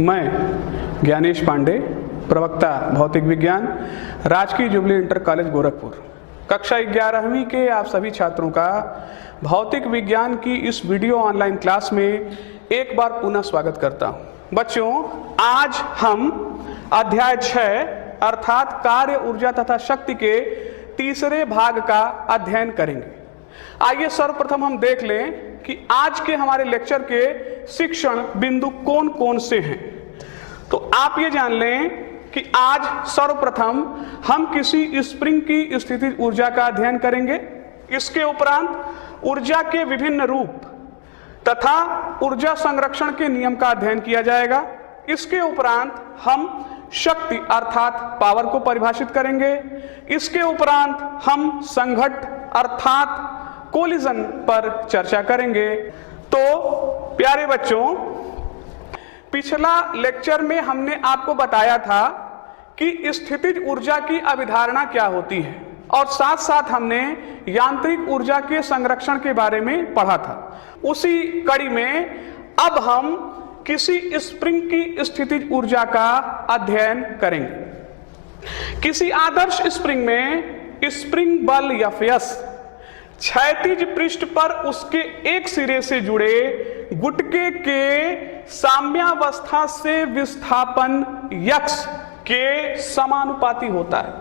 मैं ज्ञानेश पांडे, प्रवक्ता भौतिक विज्ञान, राजकीय जुबली इंटर कॉलेज गोरखपुर, कक्षा 11वीं के आप सभी छात्रों का भौतिक विज्ञान की इस वीडियो ऑनलाइन क्लास में एक बार पुनः स्वागत करता हूं। बच्चों, आज हम अध्याय 6 अर्थात कार्य, ऊर्जा तथा शक्ति के तीसरे भाग का अध्ययन करेंगे। आइए सर्वप्रथम हम देख लें कि आज के हमारे लेक्चर के शिक्षण बिंदु कौन कौन से हैं। तो आप ये जान लें कि आज सर्वप्रथम हम किसी स्प्रिंग की स्थितिज ऊर्जा का अध्ययन करेंगे। इसके उपरांत ऊर्जा के विभिन्न रूप तथा ऊर्जा संरक्षण के नियम का अध्ययन किया जाएगा। इसके उपरांत हम शक्ति अर्थात पावर को परिभाषित करेंगे। इसके उपरांत हम संघट्ट अर्थात कोलिजन पर चर्चा करेंगे। तो प्यारे बच्चों, पिछला लेक्चर में हमने आपको बताया था कि स्थितिज ऊर्जा की अवधारणा क्या होती है और साथ साथ हमने यांत्रिक ऊर्जा के संरक्षण के बारे में पढ़ा था। उसी कड़ी में अब हम किसी स्प्रिंग की स्थितिज ऊर्जा का अध्ययन करेंगे। किसी आदर्श स्प्रिंग में स्प्रिंग बल Fs क्षैतिज पृष्ठ पर उसके एक सिरे से जुड़े गुटके के साम्यावस्था से विस्थापन x के समानुपाती होता है।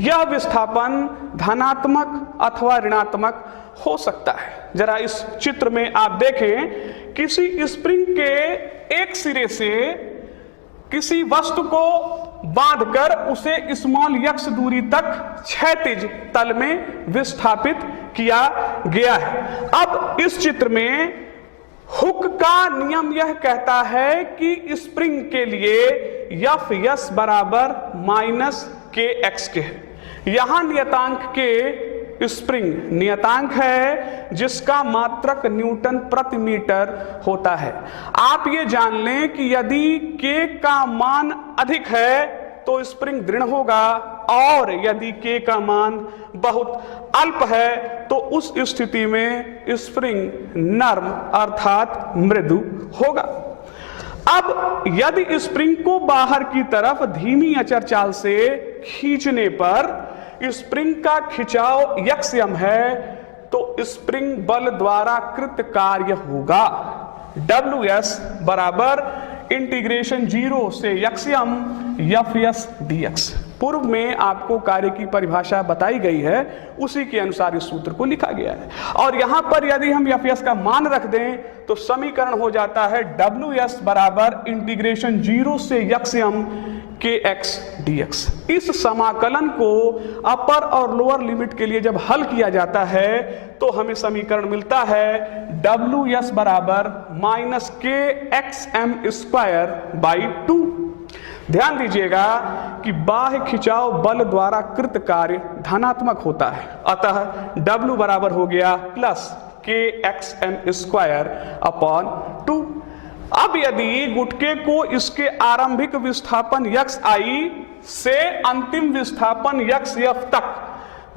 यह विस्थापन धनात्मक अथवा ऋणात्मक हो सकता है। जरा इस चित्र में आप देखें, किसी स्प्रिंग के एक सिरे से किसी वस्तु को बांधकर उसे स्मॉल x दूरी तक क्षैतिज तल में विस्थापित किया गया है। अब इस चित्र में हुक का नियम यह कहता है कि स्प्रिंग के लिए Fs बराबर -kx के है। यहां नियतांक के स्प्रिंग नियतांक है जिसका मात्रक न्यूटन प्रति मीटर होता है। आप ये जान लें कि यदि k का मान अधिक है तो स्प्रिंग दृढ़ होगा और यदि k का मान बहुत अल्प है तो उस स्थिति में स्प्रिंग नर्म अर्थात मृदु होगा। अब यदि स्प्रिंग को बाहर की तरफ धीमी अचर चाल से खींचने पर स्प्रिंग का खिंचाव यक्ष्यम है तो स्प्रिंग बल द्वारा कृत कार्य होगा Ws बराबर इंटीग्रेशन 0 से यक्ष्यम Fs dx। पूर्व में आपको कार्य की परिभाषा बताई गई है, उसी के अनुसार इस सूत्र को लिखा गया है। और यहां पर यदि हम Fs का मान रख दें तो समीकरण हो जाता है Ws बराबर इंटीग्रेशन 0 से यक्ष्यम kx dx। इस समाकलन को अपर और लोअर लिमिट के लिए जब हल किया जाता है तो हमें समीकरण मिलता है Ws बराबर -kxm²/2। ध्यान दीजिएगा कि बाह्य खिंचाव बल द्वारा कृत कार्य धनात्मक होता है, अतः W बराबर हो गया +kxm²/2। अब यदि गुटके को इसके आरंभिक विस्थापन xi से अंतिम विस्थापन xf तक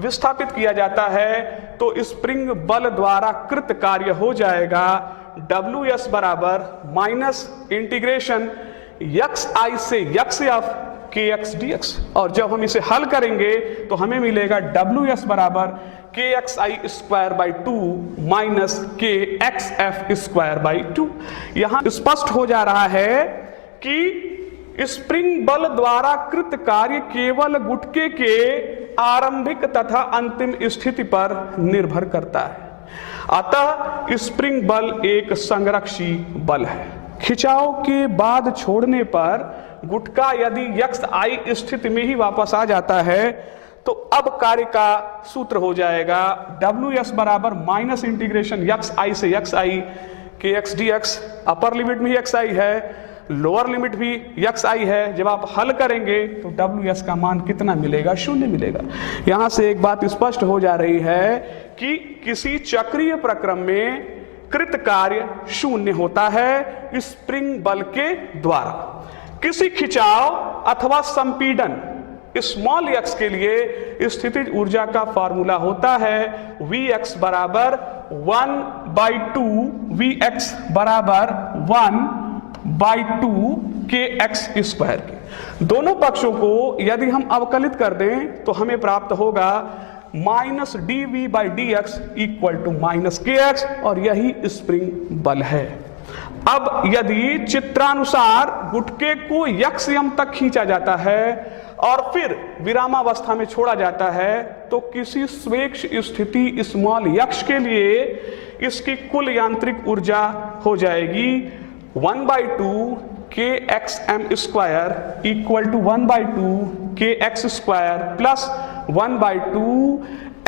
विस्थापित किया जाता है तो स्प्रिंग बल द्वारा कृत कार्य हो जाएगा Ws बराबर इंटीग्रेशन xi से xf kx dx। और जब हम इसे हल करेंगे तो हमें मिलेगा Ws बराबर kxi²/2 kxf²/2। यहां स्पष्ट हो जा रहा है कि स्प्रिंग बल द्वारा कृत कार्य केवल गुटके के आरंभिक तथा अंतिम स्थिति पर निर्भर करता है। अतः स्प्रिंग बल एक संरक्षी बल है। खिंचाव के बाद छोड़ने पर गुटका यदि xi स्थिति में ही वापस आ जाता है तो अब कार्य का सूत्र हो जाएगा Ws बराबर इंटीग्रेशन xi से xi kx dx। Upper limit में ही xi है, लोअर लिमिट भी xi है। जब आप हल करेंगे तो Ws का मान कितना मिलेगा? 0 मिलेगा। यहां से एक बात स्पष्ट हो जा रही है कि किसी चक्रीय प्रक्रम में कृत कार्य 0 होता है स्प्रिंग बल के द्वारा। किसी खिंचाव अथवा संपीड़न स्मॉल x के लिए स्थितिज ऊर्जा का फॉर्मूला होता है Vx बराबर 1/2 Vx बराबर 1 बाई 2kx²। दोनों पक्षों को यदि हम अवकलित कर दें तो हमें प्राप्त होगा -dv/dx -kx, और यही स्प्रिंग बल है। अब यदि चित्रानुसार गुटके को यक्ष यम तक खींचा जाता है और फिर विरामावस्था में छोड़ा जाता है, तो किसी स्वेच्छ स्थिति स्मॉल यक्ष के लिए इसकी कुल यांत्रिक ऊर्जा हो जाएगी 1/2 kxm² = 1/2 kx² प्लस 1/2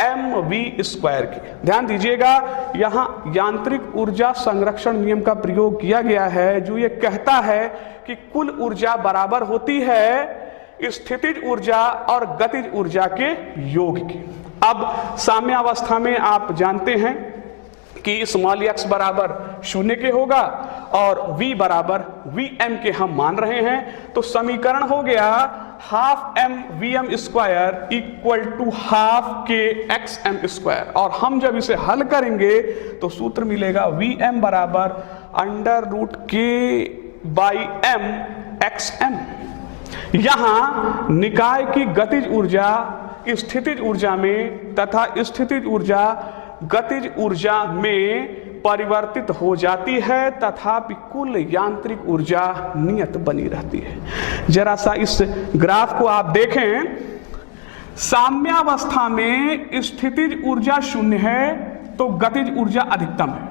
mv² की। ध्यान दीजिएगा, यहां यांत्रिक ऊर्जा संरक्षण नियम का प्रयोग किया गया है, जो ये कहता है कि कुल ऊर्जा बराबर होती है स्थितिज ऊर्जा और गतिज ऊर्जा के योग की। अब साम्यावस्था में आप जानते हैं कि स्मॉल x बराबर 0 के होगा और v बराबर vm के हम मान रहे हैं, तो समीकरण हो गया 12mvm² = 12kxm²। और हम जब इसे हल करेंगे तो सूत्र मिलेगा vm बराबर √k/m(xm). यहां निकाय की गतिज ऊर्जा स्थितिज ऊर्जा में तथा स्थितिज ऊर्जा गतिज ऊर्जा में परिवर्तित हो जाती है, तथापि कुल यांत्रिक ऊर्जा नियत बनी रहती है। जरा सा इस ग्राफ को आप देखें, साम्यावस्था में स्थितिज ऊर्जा 0 है तो गतिज ऊर्जा अधिकतम है।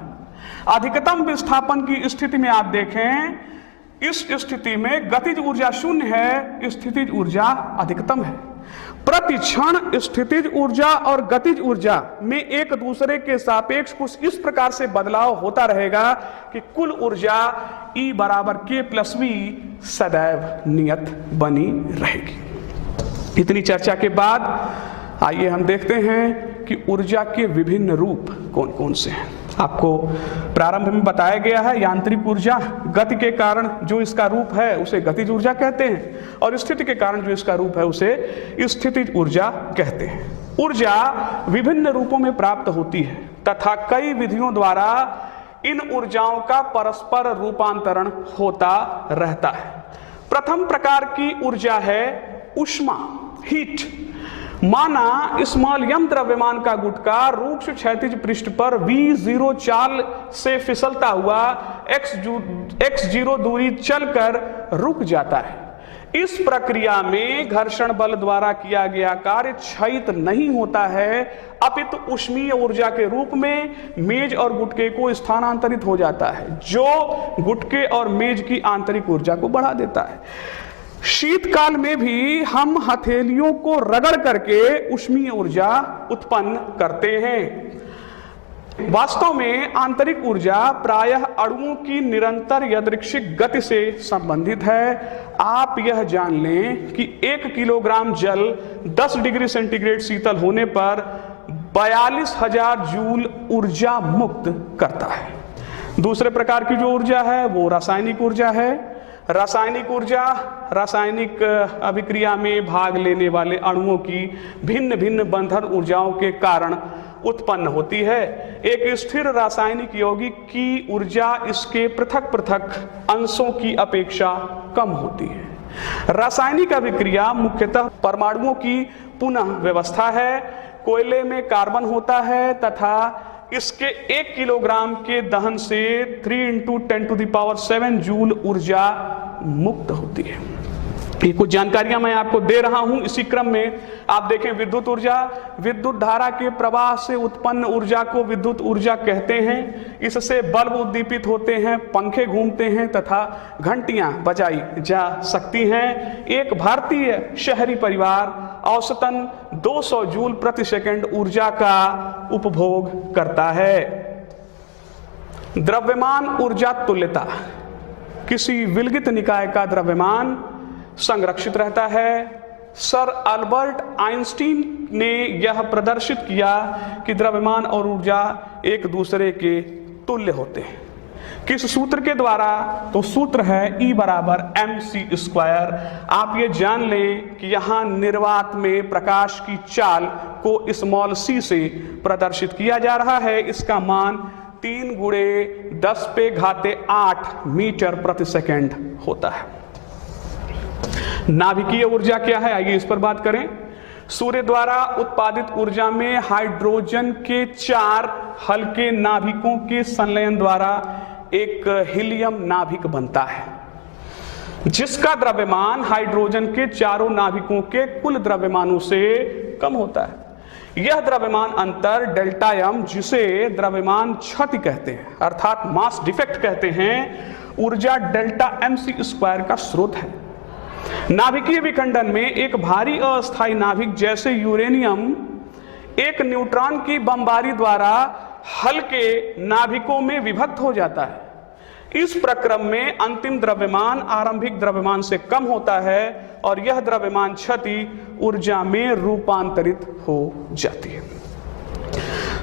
अधिकतम विस्थापन की स्थिति में आप देखें, इस स्थिति में गतिज ऊर्जा 0 है, स्थितिज ऊर्जा अधिकतम है। प्रति क्षण स्थितिज ऊर्जा और गतिज ऊर्जा में एक दूसरे के सापेक्ष कुछ इस प्रकार से बदलाव होता रहेगा कि कुल ऊर्जा E = k+v सदैव नियत बनी रहेगी। इतनी चर्चा के बाद आइए हम देखते हैं कि ऊर्जा के विभिन्न रूप कौन कौन से हैं। आपको प्रारंभ में बताया गया है यांत्रिक ऊर्जा गति के कारण जो इसका रूप है उसे गतिज ऊर्जा कहते हैं, और स्थिति के कारण जो इसका रूप है उसे स्थितिज ऊर्जा कहते हैं। ऊर्जा विभिन्न रूपों में प्राप्त होती है तथा कई विधियों द्वारा इन ऊर्जाओं का परस्पर रूपांतरण होता रहता है। प्रथम प्रकार की ऊर्जा है ऊष्मा, हीट। माना स्मॉल यम द्रव्यमान का गुटका रूक्ष क्षैतिज पृष्ठ पर v0 चाल से फिसलता हुआ x0 दूरी चलकर रुक जाता है। इस प्रक्रिया में घर्षण बल द्वारा किया गया कार्य क्षयित नहीं होता है, अपितु ऊष्मीय ऊर्जा के रूप में मेज और गुटके को स्थानांतरित हो जाता है, जो गुटके और मेज की आंतरिक ऊर्जा को बढ़ा देता है। शीतकाल में भी हम हथेलियों को रगड़ करके ऊष्मीय ऊर्जा उत्पन्न करते हैं। वास्तव में आंतरिक ऊर्जा प्रायः अणुओं की निरंतर यादृच्छिक गति से संबंधित है। आप यह जान लें कि 1 किलोग्राम जल 10 डिग्री सेंटीग्रेड शीतल होने पर 42,000 जूल ऊर्जा मुक्त करता है। दूसरे प्रकार की जो ऊर्जा है वो रासायनिक ऊर्जा है। रासायनिक ऊर्जा रासायनिक अभिक्रिया में भाग लेने वाले अणुओं की भिन्न भिन्न बंधन ऊर्जाओं के कारण उत्पन्न होती है। एक स्थिर रासायनिक यौगिक की ऊर्जा इसके पृथक पृथक अंशों की अपेक्षा कम होती है। रासायनिक अभिक्रिया मुख्यतः परमाणुओं की पुनः व्यवस्था है। कोयले में कार्बन होता है तथा इसके 1 किलोग्राम के दहन से 3 × 10⁷ जूल ऊर्जा मुक्त होती है। ये कुछ जानकारियां मैं आपको दे रहा हूं। इसी क्रम में आप देखें विद्युत ऊर्जा, विद्युत धारा के प्रवाह से उत्पन्न ऊर्जा को विद्युत ऊर्जा कहते हैं। इससे बल्ब उद्दीपित होते हैं, पंखे घूमते हैं तथा घंटियां बजाई जा सकती हैं। एक भारतीय शहरी परिवार औसतन 200 जूल प्रति सेकंड ऊर्जा का उपभोग करता है। द्रव्यमान ऊर्जा तुल्यता। किसी विलगित निकाय का द्रव्यमान संरक्षित रहता है। सर अल्बर्ट आइंस्टीन ने यह प्रदर्शित किया कि द्रव्यमान और ऊर्जा एक दूसरे के तुल्य होते हैं। किस सूत्र के द्वारा? तो सूत्र है E = mc²। आप ये जान लें कि यहाँ निर्वात में प्रकाश की चाल को स्मॉल c से प्रदर्शित किया जा रहा है। इसका मान 3 गुणे 10⁸ मीटर प्रति सेकंड होता है। नाभिकीय ऊर्जा क्या है, आइए इस पर बात करें। सूर्य द्वारा उत्पादित ऊर्जा में हाइड्रोजन के 4 हल्के नाभिकों के संलयन द्वारा एक हीलियम नाभिक बनता है, जिसका द्रव्यमान हाइड्रोजन के चारों नाभिकों के कुल द्रव्यमानों से कम होता है। यह द्रव्यमान अंतर डेल्टा एम, जिसे द्रव्यमान क्षति कहते हैं अर्थात मास डिफेक्ट कहते हैं, ऊर्जा डेल्टा mc² का स्रोत है। नाभिकीय विखंडन में एक भारी अस्थायी नाभिक जैसे यूरेनियम एक न्यूट्रॉन की बमबारी द्वारा हल्के नाभिकों में विभक्त हो जाता है। इस प्रक्रम में अंतिम द्रव्यमान आरंभिक द्रव्यमान से कम होता है और यह द्रव्यमान क्षति ऊर्जा में रूपांतरित हो जाती है।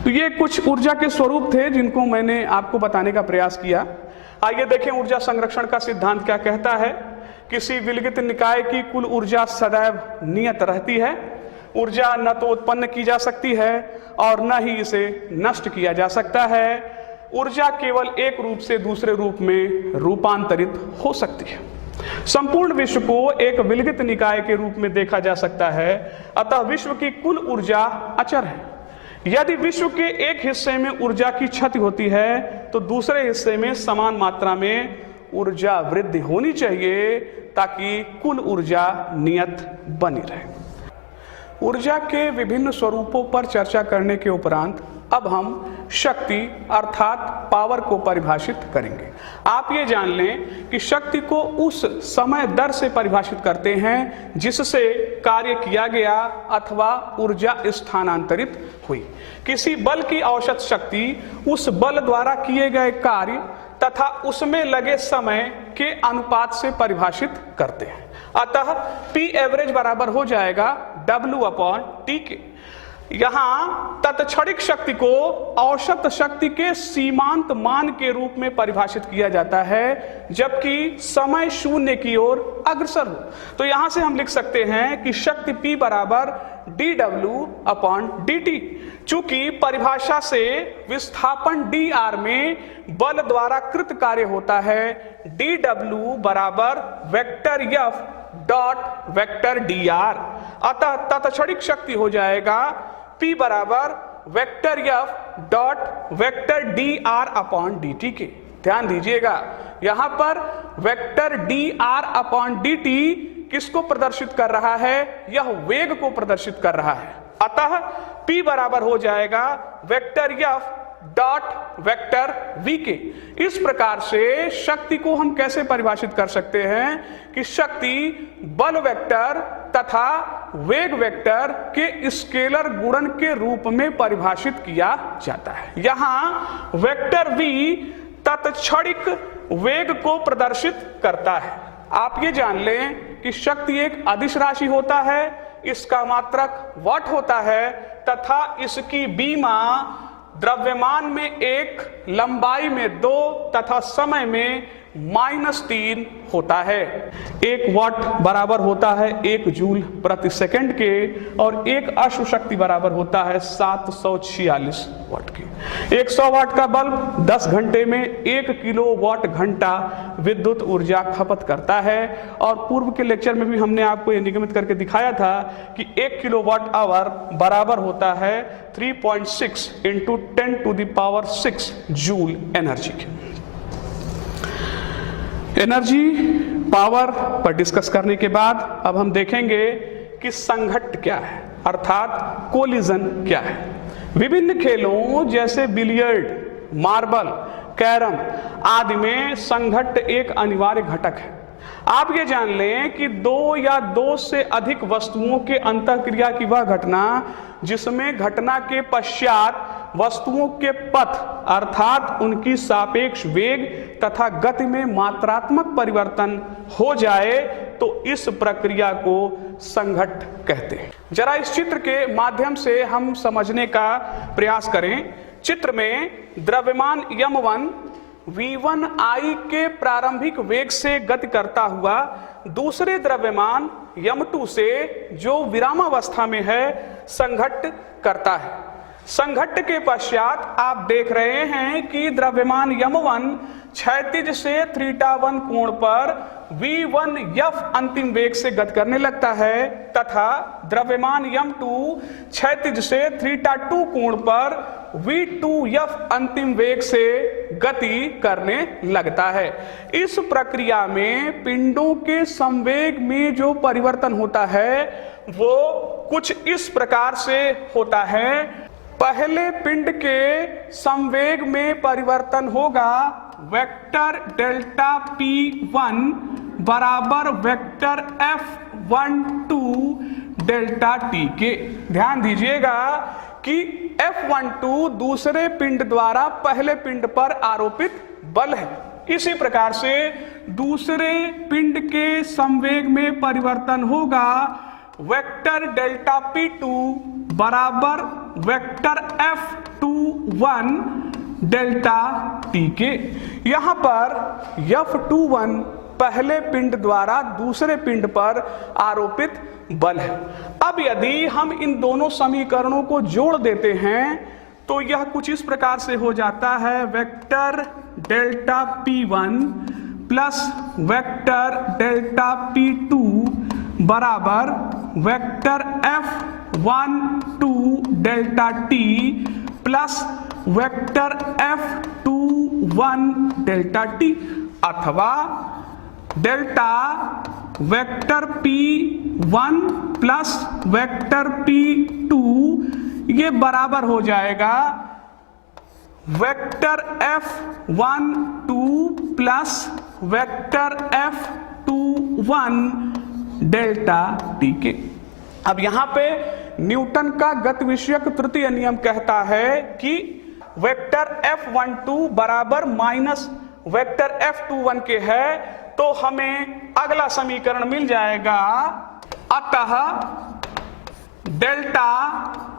तो ये कुछ ऊर्जा के स्वरूप थे जिनको मैंने आपको बताने का प्रयास किया। आइए देखें ऊर्जा संरक्षण का सिद्धांत क्या कहता है। किसी विलगित निकाय की कुल ऊर्जा सदैव नियत रहती है। ऊर्जा न तो उत्पन्न की जा सकती है और न ही इसे नष्ट किया जा सकता है। ऊर्जा केवल एक रूप से दूसरे रूप में रूपांतरित हो सकती है। संपूर्ण विश्व को एक विलगित निकाय के रूप में देखा जा सकता है, अतः विश्व की कुल ऊर्जा अचर है। यदि विश्व के एक हिस्से में ऊर्जा की क्षति होती है तो दूसरे हिस्से में समान मात्रा में ऊर्जा वृद्धि होनी चाहिए ताकि कुल ऊर्जा नियत बनी रहे। ऊर्जा के विभिन्न स्वरूपों पर चर्चा करने के उपरांत अब हम शक्ति अर्थात पावर को परिभाषित करेंगे। आप ये जान लें कि शक्ति को उस समय दर से परिभाषित करते हैं जिससे कार्य किया गया अथवा ऊर्जा स्थानांतरित हुई। किसी बल की औसत शक्ति उस बल द्वारा किए गए कार्य तथा उसमें लगे समय के अनुपात से परिभाषित करते हैं। अतः P एवरेज बराबर हो जाएगा W/T के। यहाँ तत्क्षणिक शक्ति को औसत शक्ति के सीमांत मान के रूप में परिभाषित किया जाता है, जबकि समय शून्य की ओर अग्रसर हो। तो यहां से हम लिख सकते हैं कि शक्ति P बराबर dW/dt। चूंकि परिभाषा से विस्थापन dr में बल द्वारा कृत कार्य होता है, dW बराबर vector F dot vector dr। अतः तत्क्षणिक शक्ति हो जाएगा P बराबर vector F dot vector dr/dt के। ध्यान दीजिएगा, यहां पर वेक्टर dr/dt किसको प्रदर्शित कर रहा है? यह वेग को प्रदर्शित कर रहा है। अतः P बराबर हो जाएगा vector F dot vector v के। इस प्रकार से शक्ति को हम कैसे परिभाषित कर सकते हैं कि शक्ति बल वेक्टर तथा वेग वेक्टर के स्केलर गुणन के रूप में परिभाषित किया जाता है। यहाँ वेक्टर v तत्क्षणिक वेग को प्रदर्शित करता है। आप ये जान लें कि शक्ति एक अदिश राशि होता है, इसका मात्रक वाट होता है तथा इसकी बीमा द्रव्यमान में 1, लंबाई में 2 तथा समय में -3 होता है। 1 वाट बराबर होता है 1 जूल प्रति सेकंड के और 1 अश्व शक्ति बराबर होता है 746 वाट की। 100 वाट का बल्ब 10 घंटे में 1 किलोवाट घंटा विद्युत ऊर्जा खपत करता है। और पूर्व के लेक्चर में भी हमने आपको ये निगमित करके दिखाया था कि 1 किलोवाट आवर बराबर होता है 3.6 × 10⁶ जूल एनर्जी के। एनर्जी पावर पर डिस्कस करने के बाद अब हम देखेंगे कि संघट्ट क्या है अर्थात कोलिजन क्या है। विभिन्न खेलों जैसे बिलियर्ड, मार्बल, कैरम आदि में संघट्ट एक अनिवार्य घटक है। आप ये जान लें कि 2 या 2 से अधिक वस्तुओं के अंतःक्रिया की वह घटना जिसमें घटना के पश्चात वस्तुओं के पथ अर्थात उनकी सापेक्ष वेग तथा गति में मात्रात्मक परिवर्तन हो जाए तो इस प्रक्रिया को संघट्ट कहते हैं। जरा इस चित्र के माध्यम से हम समझने का प्रयास करें। चित्र में द्रव्यमान m1 v1i के प्रारंभिक वेग से गति करता हुआ दूसरे द्रव्यमान m2 से जो विरामावस्था में है संघट्ट करता है। संघट्ट के पश्चात आप देख रहे हैं कि द्रव्यमान m1 क्षैतिज से θ1 कोण पर v1f अंतिम वेग से गति करने लगता है तथा द्रव्यमान m2 क्षैतिज से θ2 कोण पर v2f अंतिम वेग से गति करने लगता है। इस प्रक्रिया में पिंडों के संवेग में जो परिवर्तन होता है वो कुछ इस प्रकार से होता है। पहले पिंड के संवेग में परिवर्तन होगा वेक्टर डेल्टा P1 बराबर वेक्टर F12 डेल्टा T के। ध्यान दीजिएगा कि F12 दूसरे पिंड द्वारा पहले पिंड पर आरोपित बल है। इसी प्रकार से दूसरे पिंड के संवेग में परिवर्तन होगा वेक्टर डेल्टा P2 बराबर वेक्टर F21 डेल्टा T के। यहां पर F21 पहले पिंड द्वारा दूसरे पिंड पर आरोपित बल है। अब यदि हम इन दोनों समीकरणों को जोड़ देते हैं तो यह कुछ इस प्रकार से हो जाता है vector delta P1 plus vector delta P2 बराबर vector F12 delta T plus vector F21 delta T अथवा delta vector P1 plus vector P2 ये बराबर हो जाएगा vector F12 plus vector F21 delta T के। अब यहां पे न्यूटन का गति विषयक तृतीय नियम कहता है कि वेक्टर F12 बराबर माइनस वेक्टर F21 के है तो हमें अगला समीकरण मिल जाएगा। अतः delta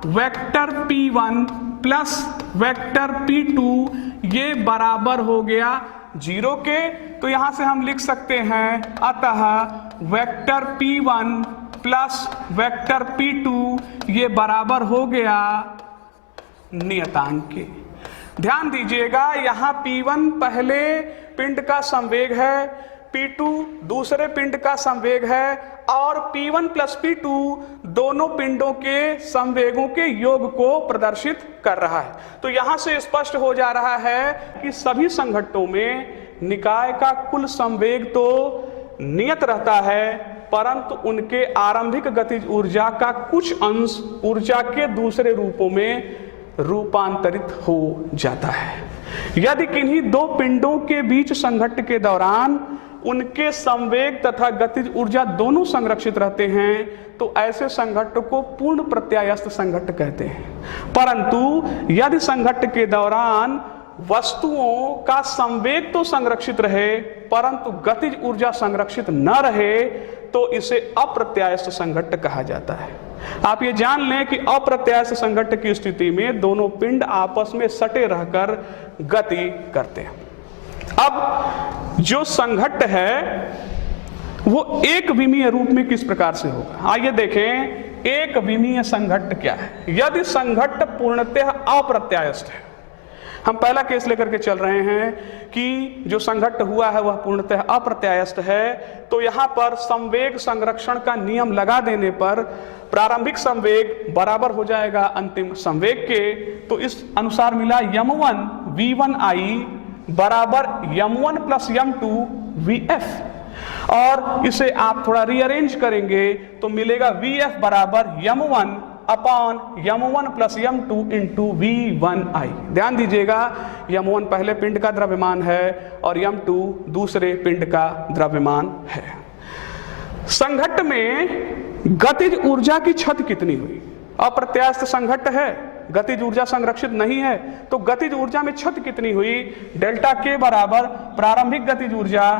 vector P1 plus vector P2 ये बराबर हो गया 0 के। तो यहां से हम लिख सकते हैं अतः vector P1 plus vector P2 ये बराबर हो गया नियतांक के। ध्यान दीजिएगा यहां P1 पहले पिंड का संवेग है, P2 दूसरे पिंड का संवेग है और P1 प्लस P2 दोनों पिंडों के संवेगों के योग को प्रदर्शित कर रहा है। तो यहां से स्पष्ट हो जा रहा है कि सभी संघट्टों में निकाय का कुल संवेग तो नियत रहता है परंतु उनके आरंभिक गतिज ऊर्जा का कुछ अंश ऊर्जा के दूसरे रूपों में रूपांतरित हो जाता है। यदि किन्हीं दो पिंडों के बीच संघट्ट के दौरान उनके संवेग तथा गतिज ऊर्जा दोनों संरक्षित रहते हैं तो ऐसे संघट्ट को पूर्ण प्रत्यायस्थ संघट्ट कहते हैं। परंतु यदि संघट्ट के दौरान वस्तुओं का संवेग तो संरक्षित रहे परंतु गतिज ऊर्जा संरक्षित न रहे तो इसे अप्रत्यायस्थ संघट्ट कहा जाता है। आप ये जान लें कि अप्रत्यायस्थ संघट्ट की स्थिति में दोनों पिंड आपस में सटे रहकर गति करते हैं। अब जो संघट्ट है वो एक विमीय रूप में किस प्रकार से होगा, आइए देखें। एक विमीय संघट्ट क्या है? यदि संघट्ट पूर्णतः अप्रत्यायस्थ है, हम पहला केस लेकर के चल रहे हैं कि जो संघट्ट हुआ है वह पूर्णतः अप्रत्यायस्थ है, तो यहां पर संवेग संरक्षण का नियम लगा देने पर प्रारंभिक संवेग बराबर हो जाएगा अंतिम संवेग के। तो इस अनुसार मिला m1 v1i बराबर m1 प्लस m2 vf और इसे आप थोड़ा रीअरेंज करेंगे तो मिलेगा vf बराबर m1 upon m1 plus m2 into v1i। ध्यान दीजिएगा m1 पहले पिंड का द्रव्यमान है और m2 दूसरे पिंड का द्रव्यमान है। संघट्ट में गतिज ऊर्जा की क्षति कितनी हुई? अप्रत्यायस्थ संघट्ट है, गतिज ऊर्जा संरक्षित नहीं है, तो गतिज ऊर्जा में क्षति कितनी हुई? डेल्टा के बराबर प्रारंभिक गतिज ऊर्जा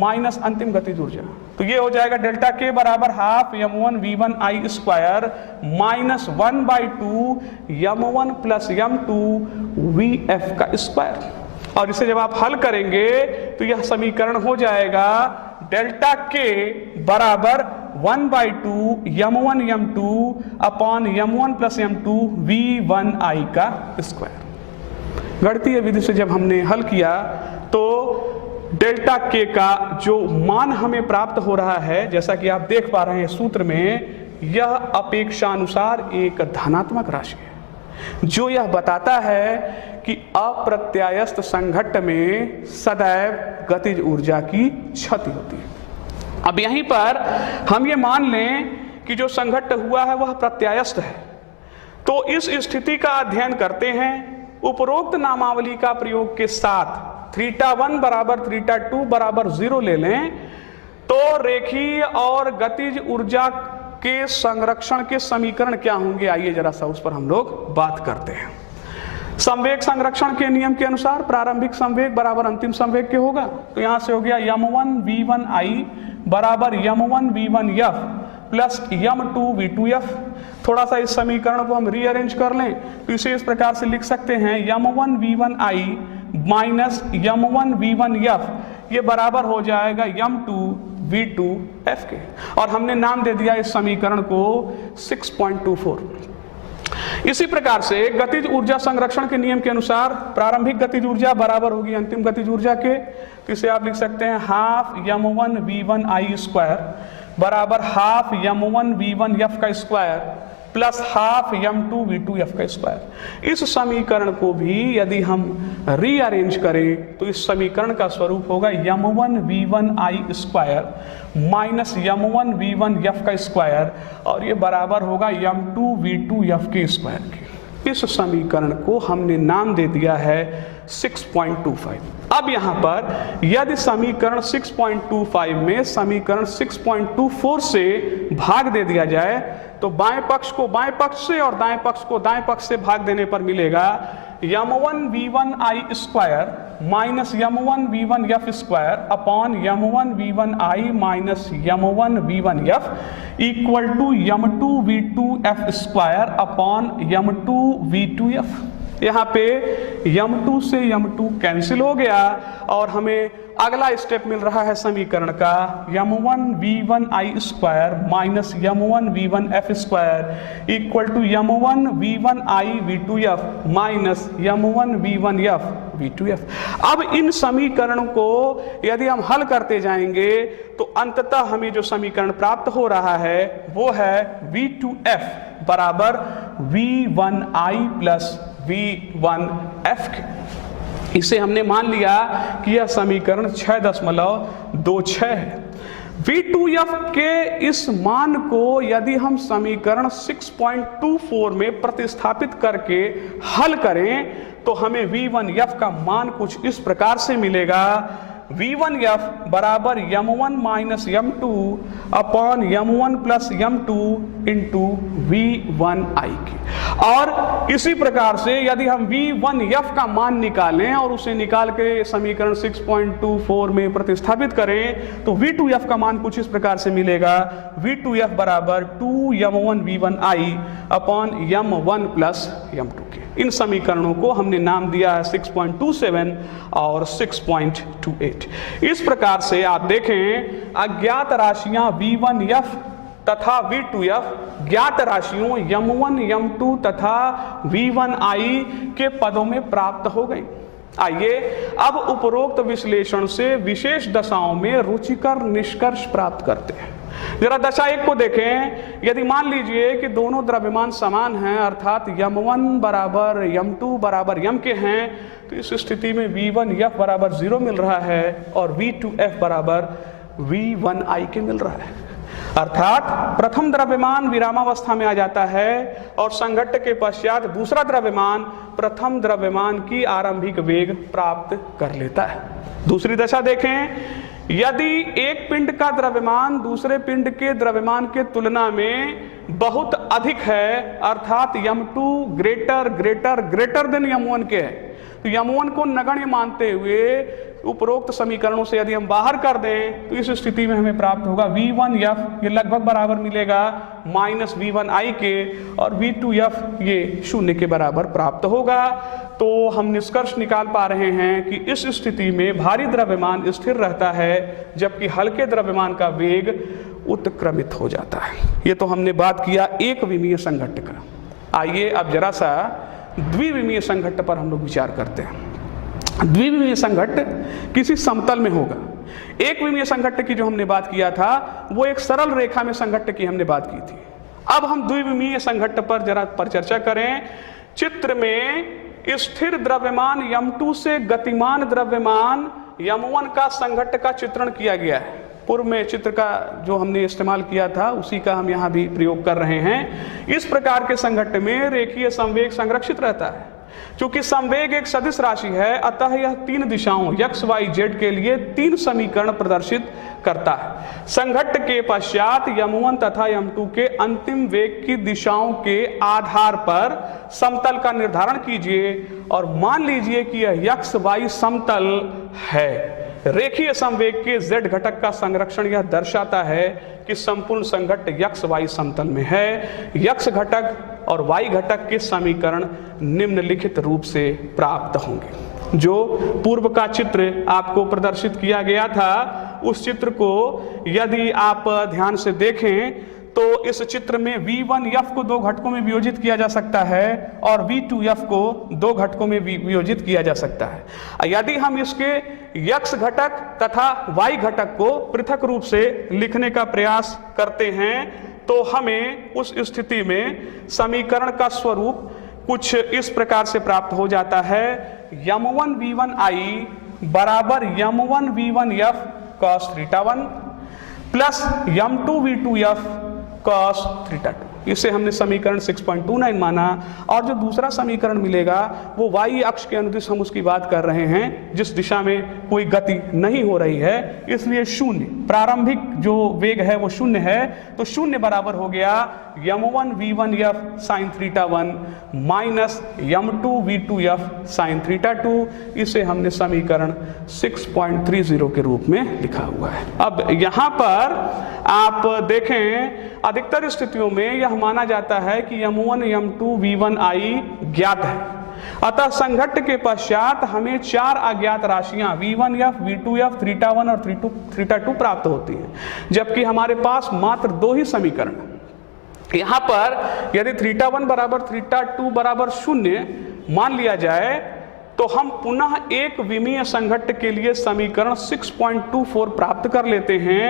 माइनस अंतिम गतिज ऊर्जा। तो ये हो जाएगा डेल्टा के बराबर half m1 v1i square minus 1/2 m1 plus m2 vf का स्क्वायर। और इसे जब आप हल करेंगे तो यह समीकरण हो जाएगा डेल्टा के बराबर 1/2 m1 m2 upon m1 plus m2 v1i का स्क्वायर। गणितीय विधि से जब हमने हल किया तो डेल्टा के का जो मान हमें प्राप्त हो रहा है, जैसा कि आप देख पा रहे हैं सूत्र में, यह अपेक्षानुसार एक धनात्मक राशि है, जो यह बताता है कि अप्रत्यायस्थ संघट्ट में सदैव गतिज ऊर्जा की क्षति होती है। अब यहीं पर हम ये मान लें कि जो संघट्ट हुआ है वह प्रत्यायस्थ है, तो इस स्थिति का अध्ययन करते हैं। उपरोक्त नामावली का प्रयोग के साथ θ1 बराबर θ2 बराबर 0 ले लें तो रेखीय और गतिज ऊर्जा के संरक्षण के समीकरण क्या होंगे, आइए जरा सा उस पर हम लोग बात करते हैं। संवेग संरक्षण के नियम के अनुसार प्रारंभिक संवेग बराबर अंतिम संवेग के होगा, तो यहां से हो गया m1 v1i बराबर m1 v1f plus m2 v2f। थोड़ा सा इस समीकरण को हम रीअरेंज कर लें तो इसे इस प्रकार से लिख सकते हैं m1 v1i माइनस m1 v1f, ये बराबर हो जाएगा m2 v2f के, और हमने नाम दे दिया इस समीकरण को 6.24। इसी प्रकार से गतिज ऊर्जा संरक्षण के नियम के अनुसार प्रारंभिक गतिज ऊर्जा बराबर होगी अंतिम गतिज ऊर्जा के, तो इसे आप लिख सकते हैं हाफ m1 v1i स्क्वायर बराबर हाफ m1 v1f का square plus half m2 v2f का स्क्वायर। इस समीकरण को भी यदि हम रीअरेंज करें तो इस समीकरण का स्वरूप होगा m1 v1i square minus m1 v1f का स्क्वायर, और ये बराबर होगा m2 v2f के स्क्वायर के। इस समीकरण को हमने नाम दे दिया है 6.25। अब यहाँ पर यदि समीकरण 6.25 में समीकरण 6.24 से भाग दे दिया जाए तो बाएं पक्ष को बाएं पक्ष से और दाएं पक्ष को दाएं पक्ष से भाग देने पर मिलेगा m1 v1i square minus m1 v1f square upon m1 v1i माइनस m1 v1f equal to m2 v2f square upon m2 v2f। यहाँ पे m2 से m2 कैंसिल हो गया और हमें अगला स्टेप मिल रहा है समीकरण का m1 v1i square minus m1 v1f square equal to m1 v1i v2f minus m1 v1f v2f। अब इन समीकरणों को यदि हम हल करते जाएंगे तो अंततः हमें जो समीकरण प्राप्त हो रहा है वो है v2f बराबर v1i प्लस v1f के। इसे हमने मान लिया कि यह समीकरण 6.26 है। v2f के इस मान को यदि हम समीकरण 6.24 में प्रतिस्थापित करके हल करें तो हमें v1f का मान कुछ इस प्रकार से मिलेगा v1f बराबर m1 minus m2 upon m1 plus m2 into v1i की। और इसी प्रकार से यदि हम v1f का मान निकालें और उसे निकाल के समीकरण 6.24 में प्रतिस्थापित करें तो v2f का मान कुछ इस प्रकार से मिलेगा v2f बराबर 2m1 v1i upon m1 plus m2 के। इन समीकरणों को हमने नाम दिया है 6.27 और 6.28। इस प्रकार से आप देखें अज्ञात राशियां v1f तथा v2f ज्ञात राशियों m1 m2 तथा v1i के पदों में प्राप्त हो गई। आइए अब उपरोक्त विश्लेषण से विशेष दशाओं में रुचिकर निष्कर्ष प्राप्त करते हैं। जरा दशा एक को देखें। यदि मान लीजिए कि दोनों द्रव्यमान समान हैं अर्थात m1 बराबर m2 बराबर m के हैं तो इस स्थिति में v1f बराबर 0 मिल रहा है और v2f बराबर v1i के मिल रहा है। अर्थात प्रथम द्रव्यमान विरामावस्था में आ जाता है और संघट्ट के पश्चात दूसरा द्रव्यमान प्रथम द्रव्यमान की आरंभिक वेग प्राप्त कर लेता है। दूसरी दशा देखें। यदि एक पिंड का द्रव्यमान दूसरे पिंड के द्रव्यमान के तुलना में बहुत अधिक है अर्थात m2 ग्रेटर देन m1 के है तो m1 को नगण्य मानते हुए उपरोक्त समीकरणों से यदि हम बाहर कर दें तो इस स्थिति में हमें प्राप्त होगा v1f ये लगभग बराबर मिलेगा माइनस v1i के और v2f ये 0 के बराबर प्राप्त होगा। तो हम निष्कर्ष निकाल पा रहे हैं कि इस स्थिति में भारी द्रव्यमान स्थिर रहता है जबकि हल्के द्रव्यमान का वेग उत्क्रमित हो जाता है। ये तो हमने बात किया एक विमीय संघट्ट का। आइए अब जरा सा द्विविमीय संघट्ट पर हम लोग विचार करते हैं। द्विविमीय संघट्ट किसी समतल में होगा। एक विमीय संघट्ट की जो हमने बात किया था वो एक सरल रेखा में संघट्ट की हमने बात की थी। अब हम द्विविमीय संघट्ट पर जरा चर्चा करें। चित्र में स्थिर द्रव्यमान m2 से गतिमान द्रव्यमान m1 का संघट्ट का चित्रण किया गया है। पूर्व में चित्र का जो हमने इस्तेमाल किया था उसी का हम यहाँ भी प्रयोग कर रहे हैं। इस प्रकार के संघट्ट में रेखीय संवेग संरक्षित रहता है। चूंकि संवेग एक सदिश राशि है अतः यह तीन दिशाओं x, y, z के लिए तीन समीकरण प्रदर्शित करता है। संघट्ट के पश्चात m1 तथा m2 के अंतिम वेग की दिशाओं के आधार पर समतल का निर्धारण कीजिए और मान लीजिए कि यह x, y समतल है। रेखीय संवेग के z घटक का संरक्षण यह दर्शाता है कि संपूर्ण संघट्ट x, y समतल में है। x घटक और y घटक के समीकरण निम्नलिखित रूप से प्राप्त होंगे। जो पूर्व का चित्र आपको प्रदर्शित किया गया था उस चित्र को यदि आप ध्यान से देखें तो इस चित्र में V1F को दो घटकों में वियोजित किया जा सकता है और V2F को दो घटकों में वियोजित किया जा सकता है। यदि हम इसके x घटक तथा y घटक को पृथक रूप से लिखने का प्रयास करते हैं तो हमें उस स्थिति में समीकरण का स्वरूप कुछ इस प्रकार से प्राप्त हो जाता है। m1v1i बराबर m1v1f cos θ1 plus m2v2f cos θ2। इसे हमने समीकरण 6.29 माना और जो दूसरा समीकरण मिलेगा वो y अक्ष के अनुदिश हम उसकी बात कर रहे हैं जिस दिशा में कोई गति नहीं हो रही है, इसलिए शून्य प्रारंभिक जो वेग है वो शून्य है। तो शून्य बराबर हो गया m1v1f sin θ1 minus m2v2f sin θ2। इसे हमने समीकरण 6.30 के रूप में लिखा हुआ है। अब यहाँ पर आप देखें अधिकतर स्थितियों में यह माना जाता है कि m1, m2, v1i ज्ञात है, अतः संघट्ट के पश्चात हमें चार अज्ञात राशियां v1f, v2f, θ1 और θ2 प्राप्त होती हैं, जबकि हमारे पास मात्र दो ही समीकरण हैं। यहाँ पर यदि θ1 बराबर θ2 बराबर 0 मान लिया जाए तो हम पुनः एक विमीय संघट्ट के लिए समीकरण 6.24 प्राप्त कर लेते हैं।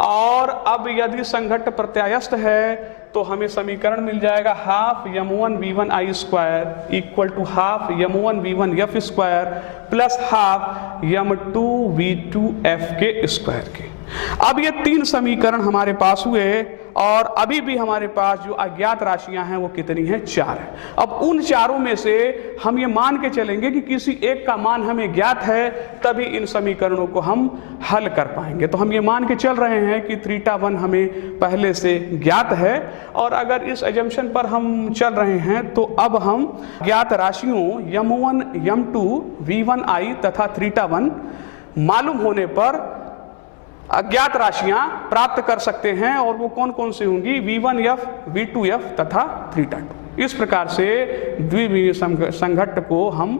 और अब यदि संघट्ट प्रत्यायस्थ है तो हमें समीकरण मिल जाएगा half m1v1i square equal to half m1v1f square plus half m2v2f के स्क्वायर के। अब ये तीन समीकरण हमारे पास हुए और अभी भी हमारे पास जो अज्ञात राशियां हैं वो कितनी हैं? 4 है। अब उन चारों में से हम ये मान के चलेंगे कि किसी एक का मान हमें ज्ञात है तभी इन समीकरणों को हम हल कर पाएंगे। तो हम ये मान के चल रहे हैं कि θ1 हमें पहले से ज्ञात है और अगर इस एजम्पशन पर हम चल रहे हैं तो अब हम ज्ञात राशियों m1, m2, v1i तथा θ1 मालूम होने पर अज्ञात राशियां प्राप्त कर सकते हैं और वो कौन कौन सी होंगी? v1f, v2f तथा θ2। इस प्रकार से द्विविमीय संघट्ट को हम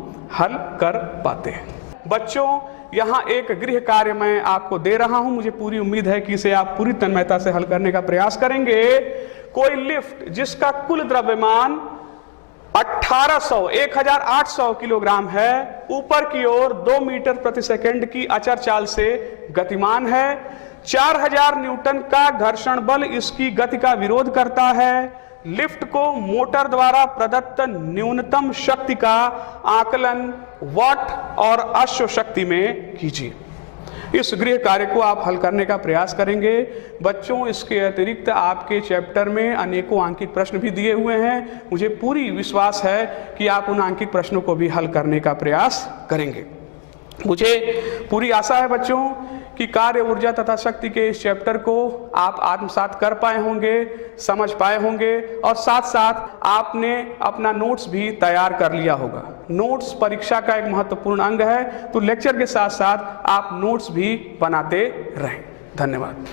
हल कर पाते हैं। बच्चों यहाँ एक गृह कार्य मैं आपको दे रहा हूं, मुझे पूरी उम्मीद है कि इसे आप पूरी तन्मयता से हल करने का प्रयास करेंगे। कोई लिफ्ट जिसका कुल द्रव्यमान 1800 किलोग्राम है, ऊपर की ओर 2 मीटर प्रति सेकंड की अचर चाल से गतिमान है। 4000 न्यूटन का घर्षण बल इसकी गति का विरोध करता है। लिफ्ट को मोटर द्वारा प्रदत्त न्यूनतम शक्ति का आकलन वाट और अश्व शक्ति में कीजिए। इस गृह कार्य को आप हल करने का प्रयास करेंगे। बच्चों इसके अतिरिक्त आपके चैप्टर में अनेकों आंकिक प्रश्न भी दिए हुए हैं। मुझे पूरी विश्वास है कि आप उन आंकिक प्रश्नों को भी हल करने का प्रयास करेंगे। मुझे पूरी आशा है बच्चों कि कार्य, ऊर्जा तथा शक्ति के इस चैप्टर को आप आत्मसात कर पाए होंगे, समझ पाए होंगे और साथ साथ आपने अपना नोट्स भी तैयार कर लिया होगा। नोट्स परीक्षा का एक महत्वपूर्ण अंग है, तो लेक्चर के साथ साथ आप नोट्स भी बनाते रहें। धन्यवाद।